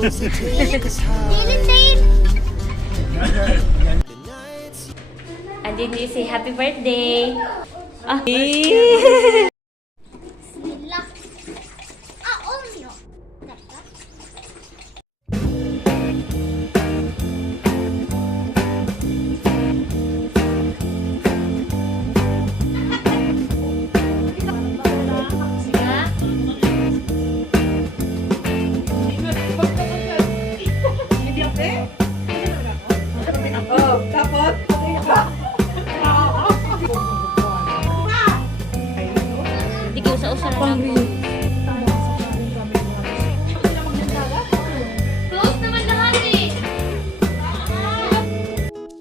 And then you say happy birthday. Ah. Bismillah. Olmuyor. Bir dakika. Hindi ko sa usaran ako. Close naman lahat eh.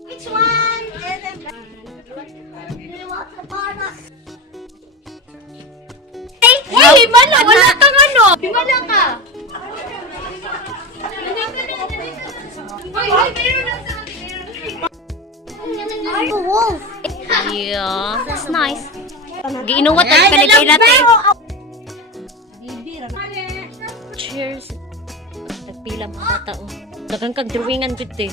Which one? Hey, himala! Wala kang ano! Himala ka. Ay, meron lang sa Ay, wolf. Yeah, that's nice. Giinuwat ang kanipay natin. Cheers. Nagpila mga bata. Dagang kag drawingan gud eh.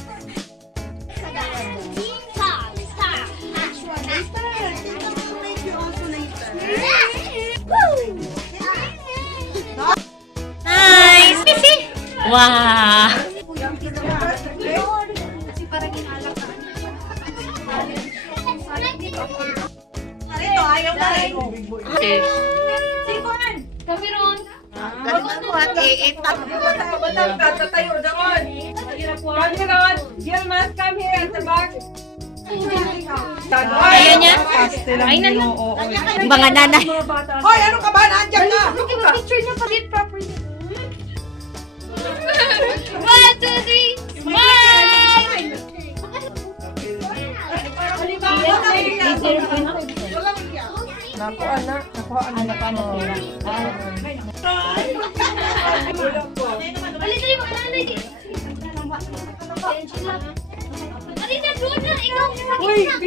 Nice! Wow! Okay. Kami ron. Ayaw niya? Ay, mga nanay. Hoy, ano ka ba? Nandiyan ka! Picture niya pa din properly. 1, 2, 3. Smile! Naku, anak. Naku, anak. Dali mo, nanay. Dali na, doon na. Ikaw, Uy, ha?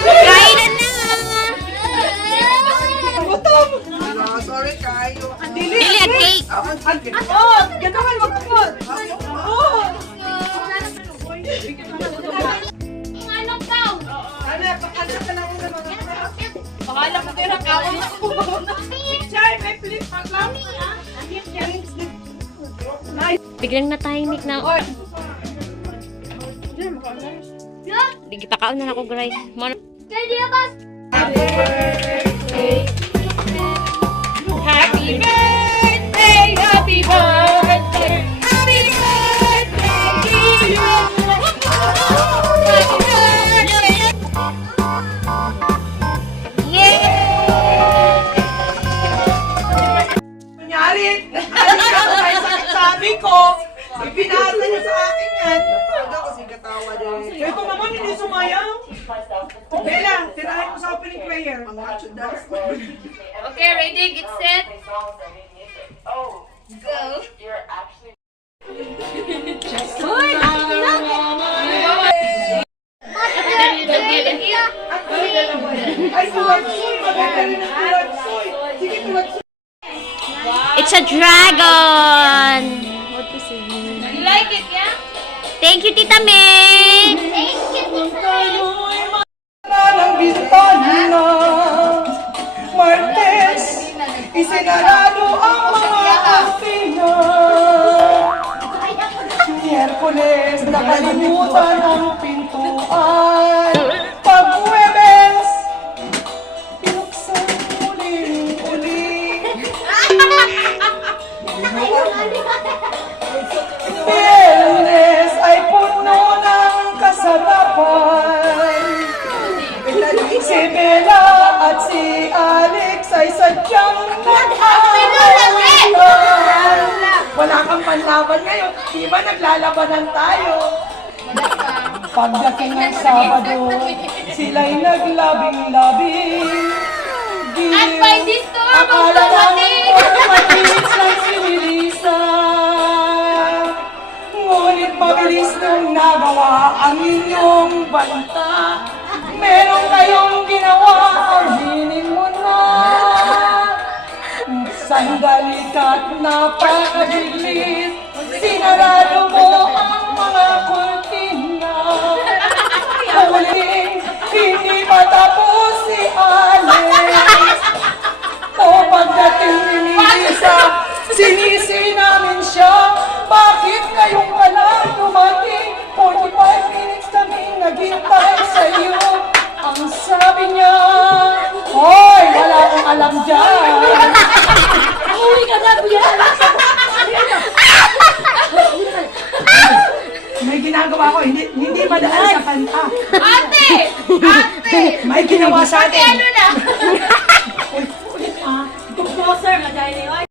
Kainan na! Gutom! Sorry kayo. Dili at cake. Oh, gano'n magpapot. Oh! Ano daw? Anak, pakalap ka lang muna mga Pakala ko tira kaon ako. Chay, may flip pa lang. Biglang natahimik na. Hoy! Di pakaon na ako, Gray. Kaya di labas. Happy birthday! Happy birthday! Happy birthday! Happy birthday to you! Happy birthday! Yay! Kunyari, halika ako kayo sakit sabi ko. Ipinasa niyo sa akin yan. Talaga kasi katawa din. Ito naman hindi sumayaw. Okay lang, tirahin ko sa opening prayer. Ang macho dance. Okay, ready, get set. Go. Ay, tulagsoy! Maganda rin ang tulagsoy! Sige, tulagsoy! It's a dragon! You like it, yeah? Thank you, Tita May! Thank you. ng bintana Martes, isinarado ang mga opisina Miyerkules, nakalimutan ang pintuan Pag Huwebes, pinuksan uli Biyernes ay puno ng kasarapan Si Bella at si Alex ay sadyang nag-aawayan. Wala kang panlaban ngayon, di ba naglalabanan tayo? Pagdating ng Sabado, sila'y naglabing-labing. At by this door, Akala namin magdadating. malinis lang si Melissa. Ngunit mabilis nung nagawa ang inyong banta. Meron kayong ginawa, aminin mo na. Sandali ka't napakabilis, sinarado mo ang mga kurtina. Huling hindi matapos si Alex. O pagdating ni Lisa, sinisi namin siya. Bakit kayong walang dumating? 45 minutes kami naghintay sa'yo. Ang sabi niya, hoy, wala akong alam dyan. Uy, ka na, kuya! May ginagawa ko, hindi madaan sa kanta. Ate! Ate! May ginawa sa Ate, atin. ano na? Uy, ulit ah. Closer, madali. Mga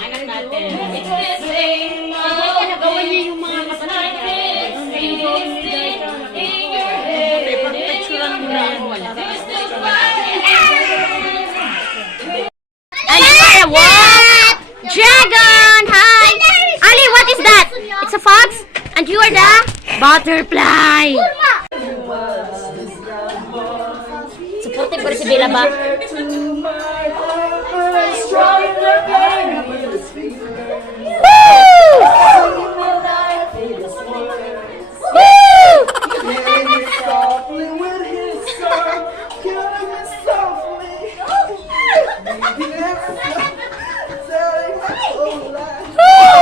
anak natin. It's missing now. Gawin niyo yung mga kapatid. In your head. Pagpicturean mo na yan, wala. What? Dragon! Hi! Ali, what is that? It's a fox? And you are the butterfly! Supportive ko rin si Bella ba?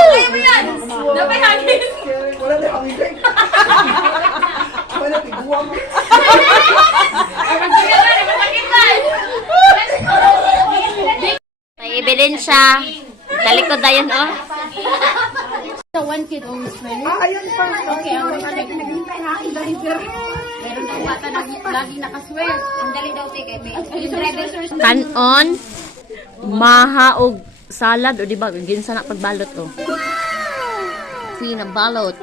Kaya mo yan! Dapat hangin! Wala na hangin. Wala tiguang. May ebidensya. Talikod na yun, oh. Ayun pa. Kanon, maha og salad, o diba? Ginsa na pagbalot, oh. Pinabalot.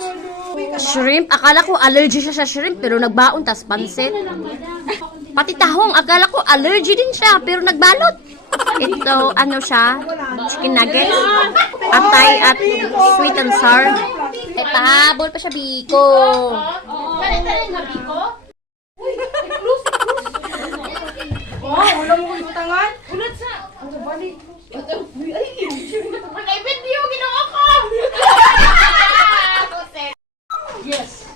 Shrimp, akala ko allergy siya sa shrimp, pero nagbaon, tas pansit. Pati tahong, akala ko allergy din siya, pero nagbalot. Ito, ano siya? Chicken nuggets. Atay at sweet and sour. Eh, pahabol pa siya, Biko. Tali-tali na, Biko? Wala mo kong utangan. Ulat sa... Nag-video, ginawa ko! Yes.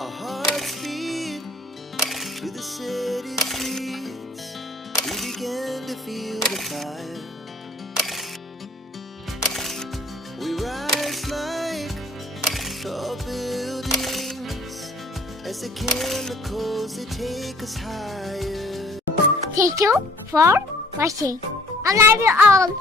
Our hearts beat to the city streets. We began to feel the fire. We rise like tall buildings as the chemicals they take us higher. Thank you for watching. I love you all.